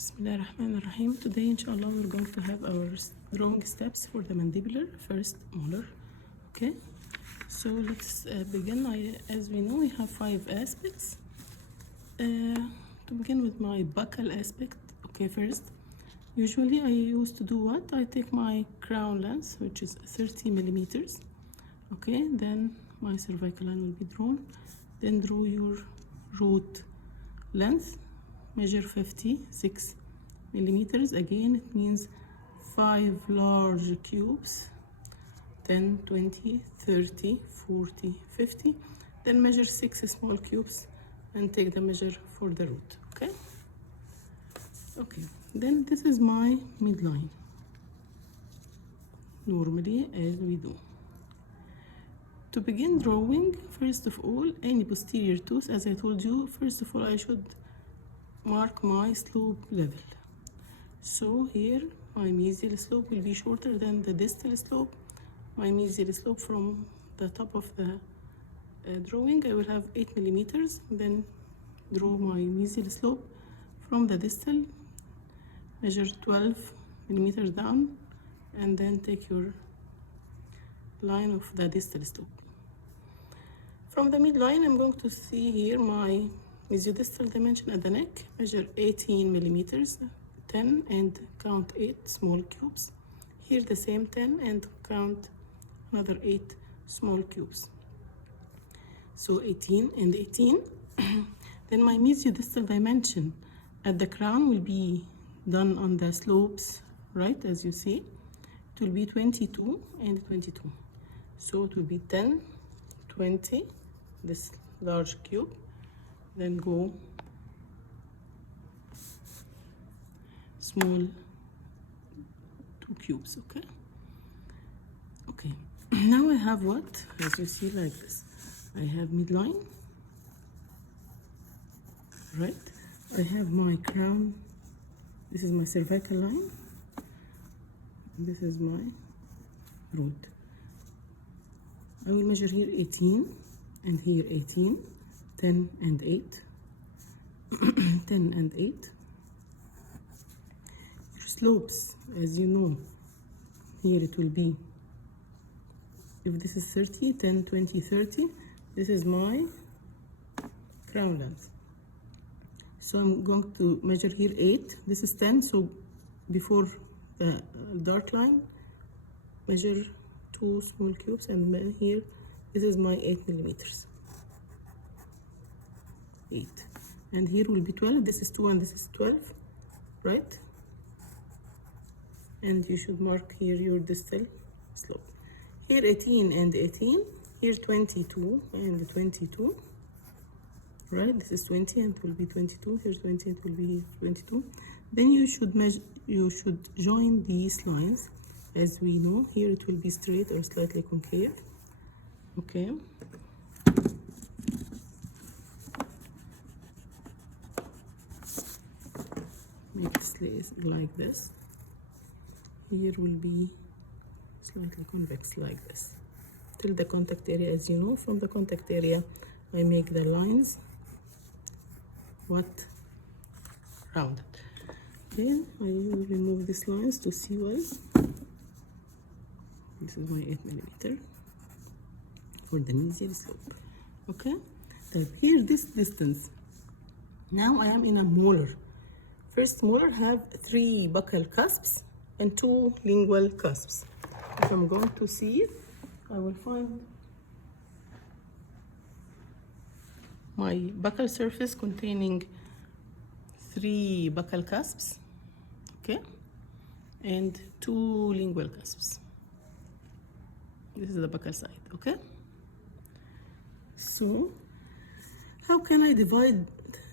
Bismillahirrahmanirrahim. Today, inshallah, we're going to have our drawing steps for the mandibular, first molar. Okay, so let's begin. As we know, we have 5 aspects. To begin with my buccal aspect, okay, first, usually I used to do what? I take my crown length, which is 30 millimeters. Okay, then my cervical line will be drawn. Then draw your root length. Measure 56 millimeters. Again, it means 5 large cubes, 10, 20, 30, 40, 50. Then measure 6 small cubes and take the measure for the root. Okay. Okay. Then this is my midline. Normally, as we do. To begin drawing, first of all, any posterior tooth, as I told you, first of all, I should mark my slope level. So here my mesial slope will be shorter than the distal slope. My mesial slope from the top of the drawing, I will have 8 millimeters. Then draw my mesial slope from the distal, measure 12 millimeters down, and then take your line of the distal slope. From the midline, I'm going to see here my mesiodistal dimension at the neck. Measure 18 millimeters, 10 and count 8 small cubes. Here the same 10 and count another 8 small cubes. So 18 and 18. Then my mesiodistal dimension at the crown will be done on the slopes, right, as you see. It will be 22 and 22. So it will be 10, 20, this large cube. Then go small 2 cubes. Okay. Okay. Now I have what? As you see, like this. I have midline. Right. I have my crown. This is my cervical line. This is my root. I will measure here 18 and here 18. 10 and 8, 10 and 8. Your slopes, as you know, here it will be, if this is 30, 10, 20, 30, this is my crown length. So I'm going to measure here 8, this is 10, so before the dark line, measure 2 small cubes, and here, this is my 8 millimeters. 8, and here will be 12. This is 2 and this is 12, right? And you should mark here your distal slope. Here 18 and 18, here 22 and 22, right? This is 20 and it will be 22. Here's 20 and it will be 22. Then you should measure. You should join these lines, as we know. Here it will be straight or slightly concave. Okay. Make it like this. Here will be slightly convex like this till the contact area. As you know, from the contact area I make the lines rounded. Okay, I will remove these lines to see well. This is my 8 millimeter for the mesial slope. Okay, so here this distance. Now I am in a molar. First molar have 3 buccal cusps and 2 lingual cusps. If I'm going to see it, I will find my buccal surface containing 3 buccal cusps, okay, and 2 lingual cusps. This is the buccal side, okay? So, how can I divide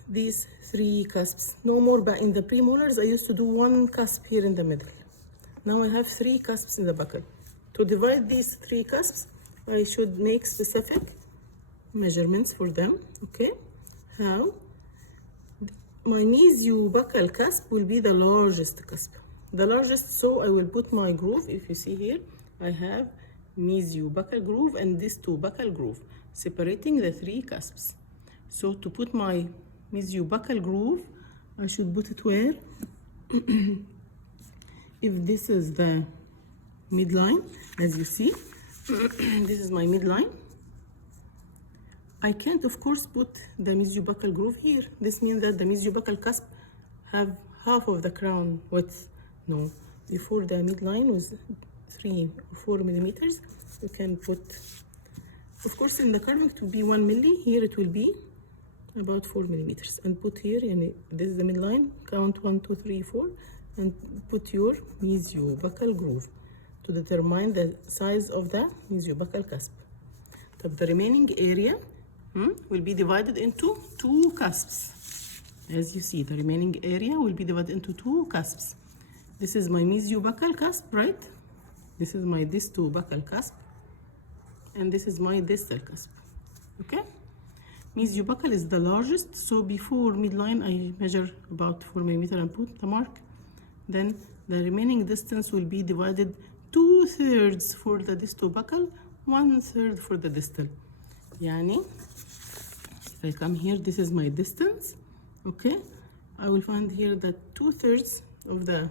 these 3 cusps? No more, but in the premolars I used to do 1 cusp here in the middle. Now I have 3 cusps in the buccal. To divide these 3 cusps, I should make specific measurements for them. Okay, how? My mesiobuccal cusp will be the largest cusp, the largest. So I will put my groove. If you see here, I have mesiobuccal groove and this 2 buccal groove separating the 3 cusps. So to put my mesiobuccal groove, I should put it where? if this is the midline, as you see, this is my midline. I can't, of course, put the mesiobuccal groove here. This means that the mesiobuccal cusp have half of the crown width. No, before the midline was 3 or 4 millimeters, you can put, of course, in the carving to be 1 milli. Here it will be about 4 millimeters. And put here, and this is the midline. Count 1, 2, 3, 4, and put your mesiobuccal groove to determine the size of the mesiobuccal cusp. So the remaining area will be divided into 2 cusps. As you see, the remaining area will be divided into 2 cusps. This is my mesiobuccal cusp, right? This is my distobuccal cusp, and this is my distal cusp. Okay? Mesiobuccal is the largest, so before midline I measure about 4 millimeters and put the mark. Then the remaining distance will be divided 2/3 for the distobuccal, 1/3 for the distal. Yani, if I come here, this is my distance. Okay, I will find here that 2/3 of the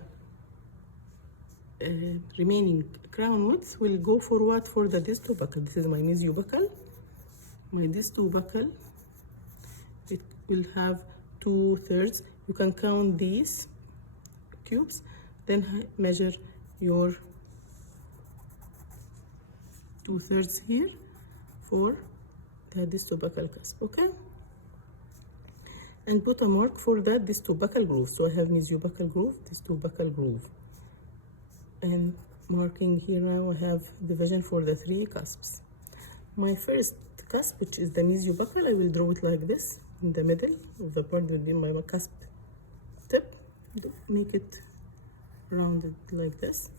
remaining crown width will go for what? For the distobuccal. This is my mesiobuccal. My distobuccal, it will have 2/3. You can count these cubes, then measure your 2/3 here for the distobuccal cusp. Okay, and put a mark for that distobuccal groove. So I have mesiobuccal groove, distobuccal groove, and marking here now I have division for the 3 cusps. My first cusp, which is the mesiobuccal, I will draw it like this in the middle of the part will be my cusp tip. Make it rounded like this.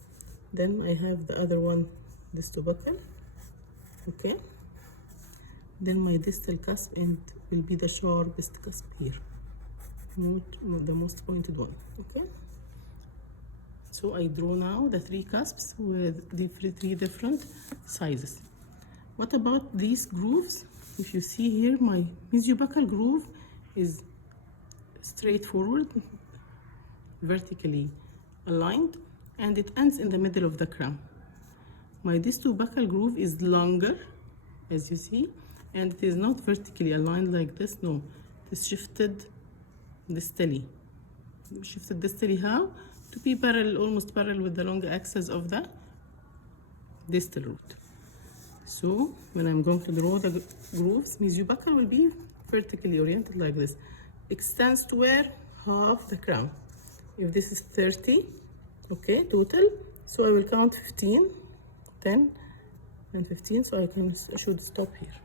Then I have the other one, distobuccal. Okay, then my distal cusp, and will be the sharpest cusp here, not the most pointed one. Okay, so I draw now the 3 cusps with the 3 different sizes. What about these grooves? If you see here, my mesiobuccal groove is straightforward, vertically aligned, and it ends in the middle of the crown. My distobuccal groove is longer, as you see, and it is not vertically aligned like this. No, it is shifted distally. Shifted distally how? To be parallel, almost parallel with the long axis of the distal root. So when I'm going to draw the grooves, mesiobuccal will be vertically oriented like this. Extends to where? Half the crown. If this is 30, okay, total, so I will count 15, 10, and 15, so I should stop here.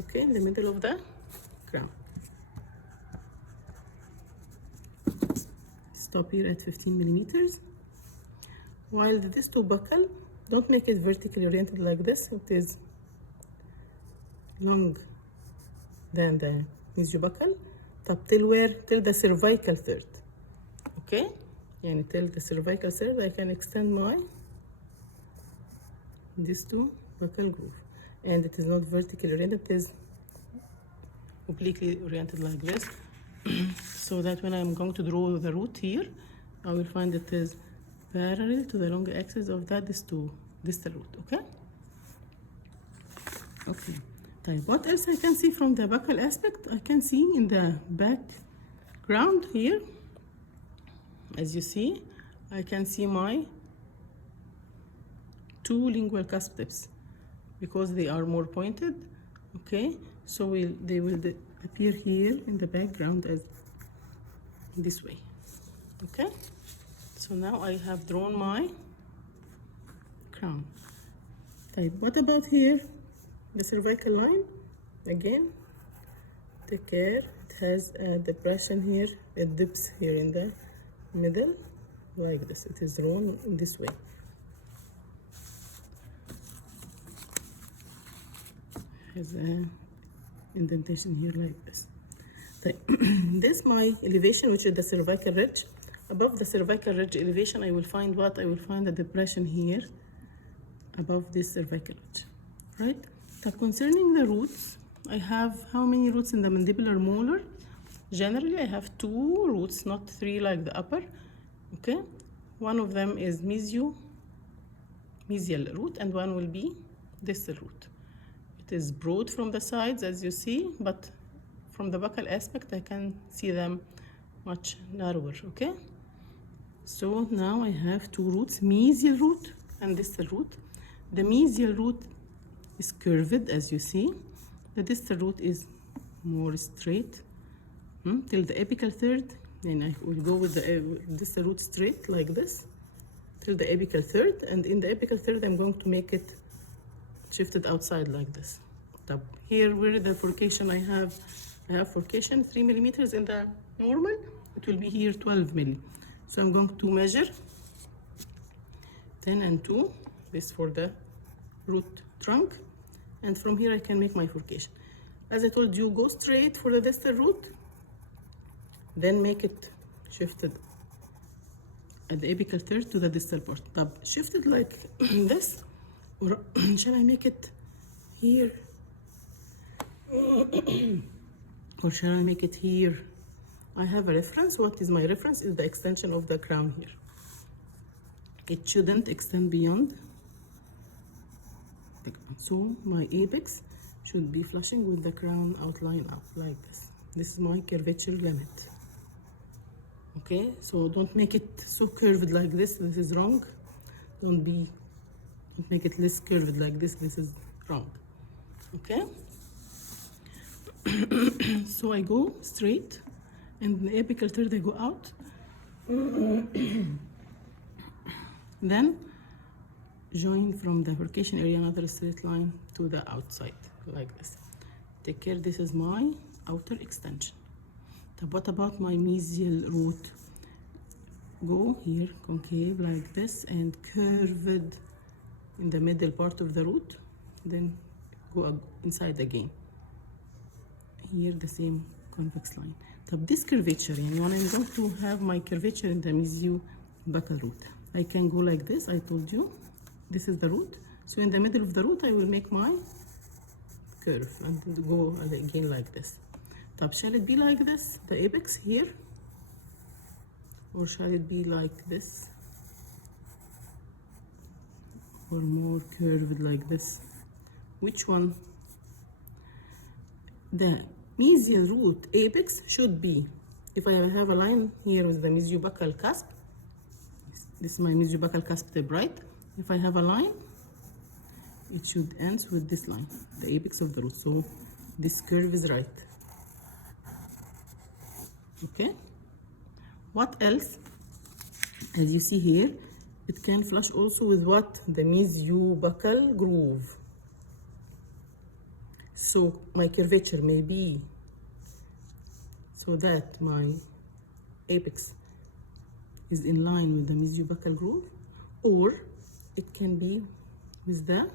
Okay, in the middle of the crown. Stop here at 15 millimeters. While the distobuccal, don't make it vertically oriented like this. It is long than the mesiobuccal. Top till where? Till the cervical third. Okay, and till the cervical third, I can extend my distobuccal groove, and it is not vertically oriented. It is obliquely oriented like this. So that when I'm going to draw the root here, I will find it is parallel to the long axis of that distal root. Okay. Okay. What else I can see from the buccal aspect? I can see in the background here, as you see, I can see my 2 lingual cusp tips because they are more pointed. Okay, so they will appear here in the background as this way. Okay, so now I have drawn my crown. What about here? The cervical line, again, take care. It has a depression here, it dips here in the middle, like this. It is drawn in this way. Has a indentation here like this. This my elevation, which is the cervical ridge. Above the cervical ridge elevation, I will find what? I will find a depression here above this cervical ridge, right? So concerning the roots, I have how many roots in the mandibular molar? Generally, I have 2 roots, not 3 like the upper. Okay, one of them is mesial root and one will be distal root. It is broad from the sides as you see, but from the buccal aspect I can see them much narrower. Okay, so now I have two roots, mesial root and distal root. The mesial root is curved as you see. The distal root is more straight till the apical third. Then I will go with the distal root straight like this till the apical third, and in the apical third I'm going to make it shifted outside like this. Here where the furcation I have furcation 3 millimeters in the normal, it will be here 12 milli. So I'm going to measure 10 and 2, this for the root trunk, and from here I can make my furcation. As I told you, go straight for the distal root, then make it shifted at the apical third to the distal part. Shifted like this, or shall I make it here? Or shall I make it here? I have a reference. What is my reference? Is the extension of the crown here. It shouldn't extend beyond. So my apex should be flushing with the crown outline up like this. This is my curvature limit. Okay, so don't make it so curved like this. This is wrong. Don't make it less curved like this. This is wrong. Okay. So I go straight, and in the apical third I go out. Then join from the furcation area another straight line to the outside like this. Take care, this is my outer extension. What about my mesial root? Go here concave like this and curved in the middle part of the root, then go inside again. Here the same convex line. This curvature, when I'm going to have my curvature in the mesiobuccal root, I can go like this. I told you this is the root, so in the middle of the root I will make my curve and go again like this. Shall it be like this, the apex here, or shall it be like this, or more curved like this? Which one? The mesial root apex should be, if I have a line here with the mesiobuccal cusp, this is my mesiobuccal cusp tip, right? If I have a line, it should end with this line, the apex of the root. So this curve is right. Okay, what else? As you see here, it can flush also with what? The mesiobuccal groove. So my curvature may be so that my apex is in line with the mesiobuccal groove, or it can be with the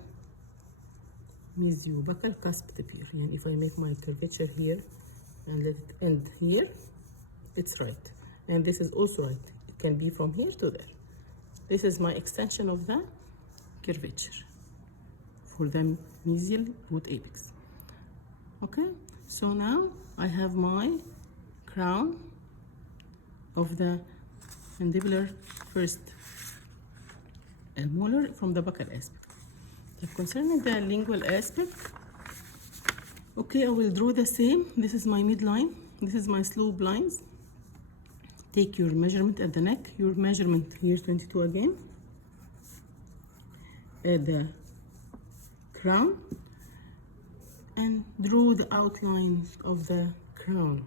mesiobuccal cusp tip here. And if I make my curvature here and let it end here, it's right. And this is also right. It can be from here to there. This is my extension of the curvature for the mesial root apex. Okay, so now I have my crown of the mandibular first molar from the buccal aspect. Concerning the lingual aspect, okay, I will draw the same. This is my midline. This is my slope lines. Take your measurement at the neck, your measurement here 22 again, at the crown, and draw the outline of the crown.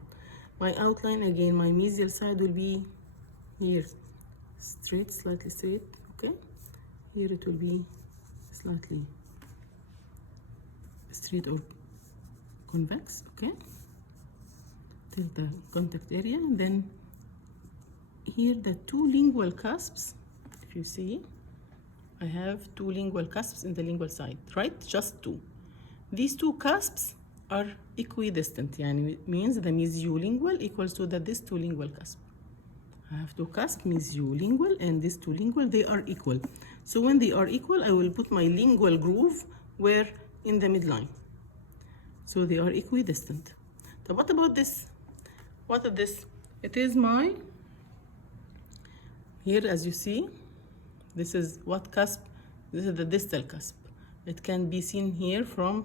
My outline again, my mesial side will be here straight, slightly straight. Okay, here it will be slightly straight or convex. Okay, till the contact area. And then here the two lingual cusps, if you see, I have two lingual cusps in the lingual side, right? Just two. These two cusps are equidistant, it means the mesiolingual equals to the distolingual cusp. I have two cusps, mesiolingual and distolingual, they are equal. So when they are equal, I will put my lingual groove where in the midline. So they are equidistant. So what about this? What is this? It is my, Here, as you see, this is what cusp? This is the distal cusp. It can be seen here from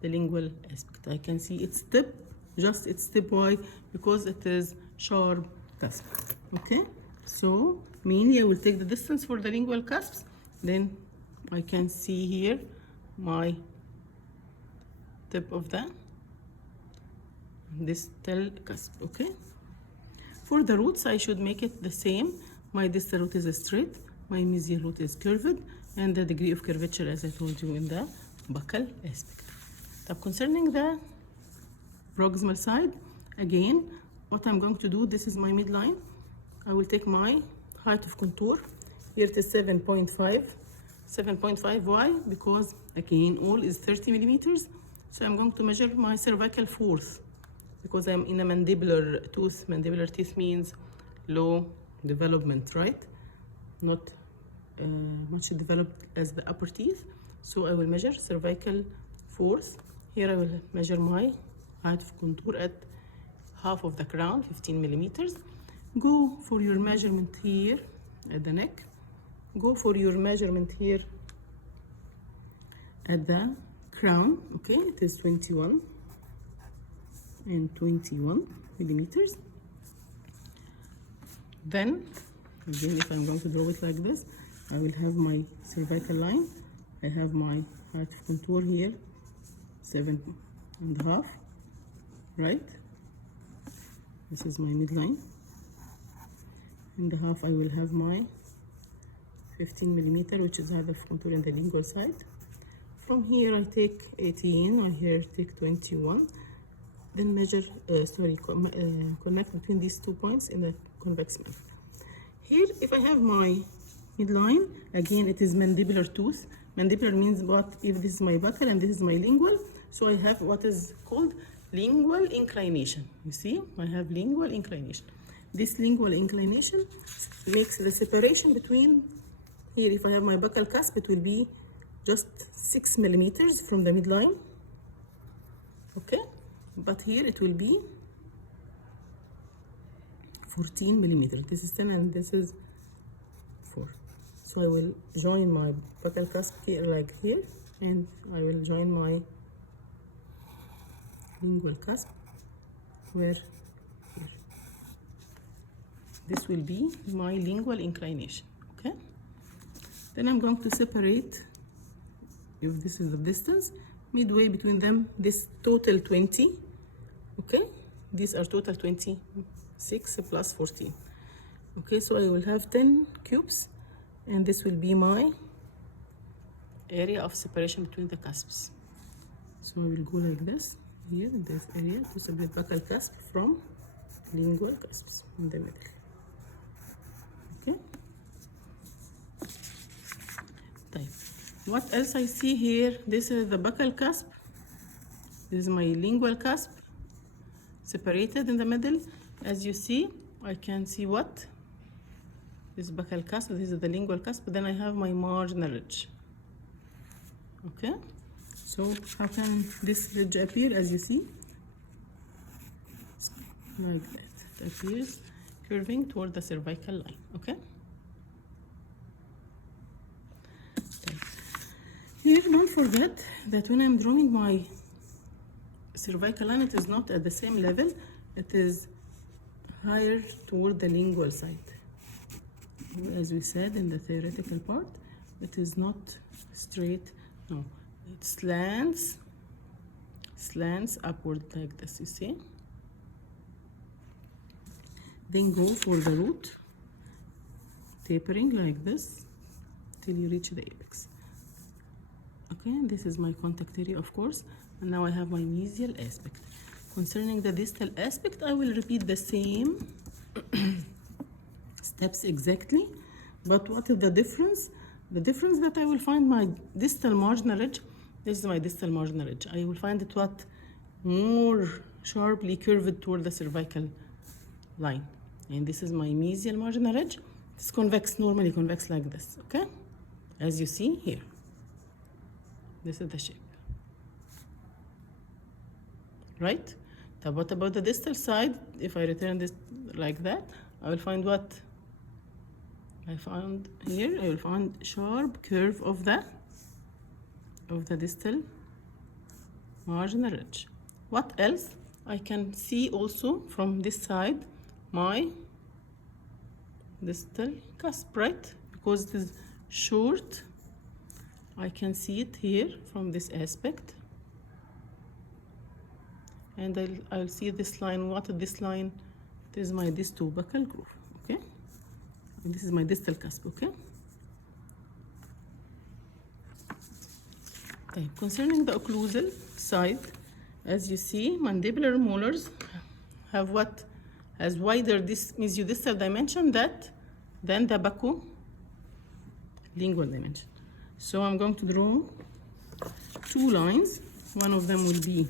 the lingual aspect. I can see its tip, just its tip. Why? Because it is sharp cusp. Okay, so mainly I will take the distance for the lingual cusps. Then I can see here my tip of the distal cusp. Okay, for the roots I should make it the same. My distal root is straight, my mesial root is curved, and the degree of curvature, as I told you, in the buccal aspect. Now, concerning the proximal side, again, what I'm going to do, this is my midline. I will take my height of contour. Here it is 7.5. 7.5, why? Because again, all is 30 millimeters. So I'm going to measure my cervical fourth, because I'm in a mandibular tooth. Mandibular teeth means low development, right? Not much developed as the upper teeth. So I will measure cervical fourth. Here I will measure my height of contour at half of the crown, 15 millimeters. Go for your measurement here at the neck. Go for your measurement here at the crown. Okay, it is 21 and 21 millimeters. Then again, if I'm going to draw it like this, I will have my cervical line. I have my height of contour here, 7.5, right? This is my midline. In the half I will have my 15 millimeter, which is height of contour in the lingual side. From here I take 18, I here take 21. Then measure, connect between these 2 points in the convex method. Here, if I have my midline, again it is mandibular tooth. Mandibular means what? If this is my buccal and this is my lingual, so I have what is called lingual inclination. You see, I have lingual inclination. This lingual inclination makes the separation between, here if I have my buccal cusp, it will be just 6 millimeters from the midline. Okay, but here it will be 14 millimeters. This is 10 and this is 4. So I will join my buccal cusp here, like here, and I will join my lingual cusp where here. This will be my lingual inclination. Okay, then I'm going to separate, if this is the distance, midway between them, this total 20. Okay, these are total 26 plus 14. Okay, so I will have 10 cubes, and this will be my area of separation between the cusps. So I will go like this here in this area to separate buccal cusp from lingual cusps in the middle. Okay, type. What else I see here? This is the buccal cusp. This is my lingual cusp separated in the middle. As you see, I can see what? This buccal cusp, this is the lingual cusp, but then I have my marginal ridge. Okay, so how can this ridge appear? As you see, like that, it appears curving toward the cervical line. Okay, here don't forget that when I'm drawing my cervical line, it is not at the same level, it is higher toward the lingual side. As we said in the theoretical part, it is not straight, no, it slants upward like this, you see. Then go for the root, tapering like this till you reach the apex. Okay, this is my contact area, of course, and now I have my mesial aspect. Concerning the distal aspect, I will repeat the same steps exactly, but what is the difference? The difference that I will find my distal marginal ridge. This is my distal marginal ridge. I will find it what? More sharply curved toward the cervical line. And this is my mesial marginal ridge. It's convex, normally convex like this, okay? As you see here. This is the shape. Right? Now what about the distal side? If I return this like that, I will find what? I found here, I will find sharp curve of the distal marginal ridge. What else? I can see also from this side my distal cusp, right? Because it is short, I can see it here from this aspect. And I'll see this line. What is this line? It is my distobuccal groove, okay? And this is my distal cusp, okay? Okay. Concerning the occlusal side, as you see, mandibular molars have what? Has wider this mesiodistal dimension than the bacolingual dimension. So I'm going to draw two lines. One of them will be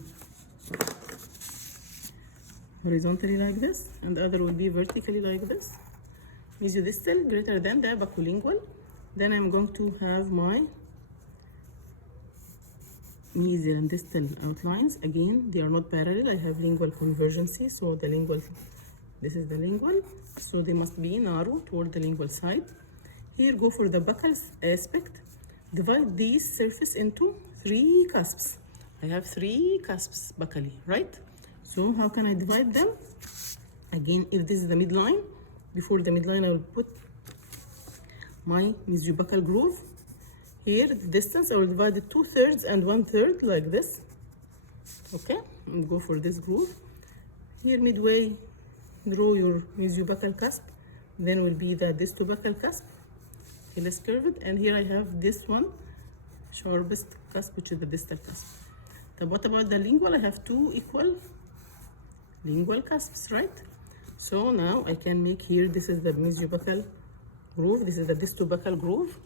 horizontally like this, and the other will be vertically like this. Mesiodistal greater than the bacolingual. Then I'm going to have my mesial and distal outlines. Again, they are not parallel. I have lingual convergency, so the lingual, this is the lingual, so they must be narrow toward the lingual side. Here, go for the buccal aspect. Divide these surface into 3 cusps. I have 3 cusps buccally, right? So how can I divide them? Again, if this is the midline, before the midline I will put my mesiobuccal groove. Here, the distance, I will divide it 2/3 and 1/3 like this. Okay, and go for this groove. Here, midway, draw your mesiobuccal cusp. Then will be the distobuccal cusp, less curved. And here I have this one, sharpest cusp, which is the distal cusp. Then what about the lingual? I have 2 equal lingual cusps, right? So now I can make here, this is the mesiobuccal groove, this is the distobuccal groove.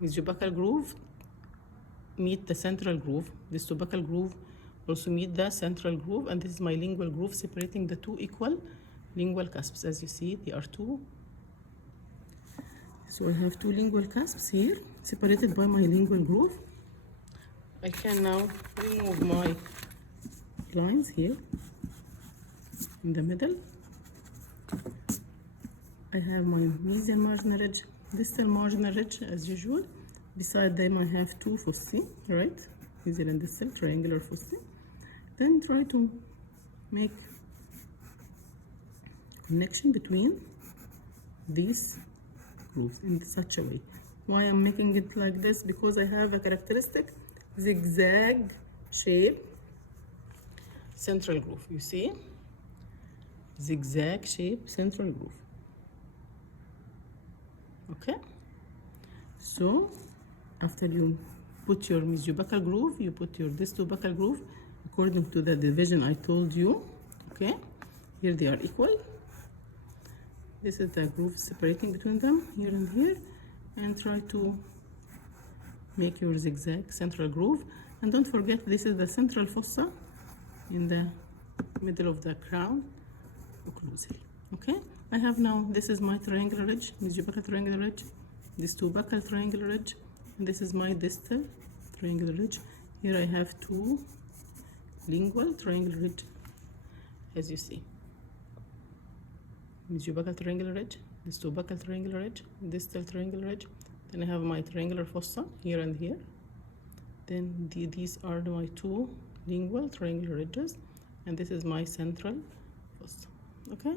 Mesiobuccal groove meet the central groove. Distobuccal groove also meet the central groove, and this is my lingual groove separating the 2 equal lingual cusps. As you see, they are 2. So I have 2 lingual cusps here, separated by my lingual groove. I can now remove my lines here in the middle. I have my mesial marginal ridge, distal marginal ridge as usual. Beside them I have 2 fossae, right? Mesial and distal triangular fossae. Then try to make connection between these grooves in such a way. Why I'm making it like this? Because I have a characteristic zigzag shape central groove. You see? Zigzag shape central groove. Okay? So, after you put your mesiobuccal groove, you put your distobuccal groove according to the division I told you. Okay? Here they are equal. This is the groove separating between them, here and here. And try to make your zigzag central groove. And don't forget, this is the central fossa in the middle of the crown occlusal. Okay? I have now, this is my triangular ridge, mesiobuccal triangular ridge, distobuccal triangular ridge, and this is my distal triangular ridge. Here I have 2 lingual triangular ridge, as you see. Mesiobuccal triangular ridge, distobuccal triangular ridge, distal triangular ridge. Then I have my triangular fossa here and here. Then these are my 2 lingual triangular ridges, and this is my central fossa. Okay?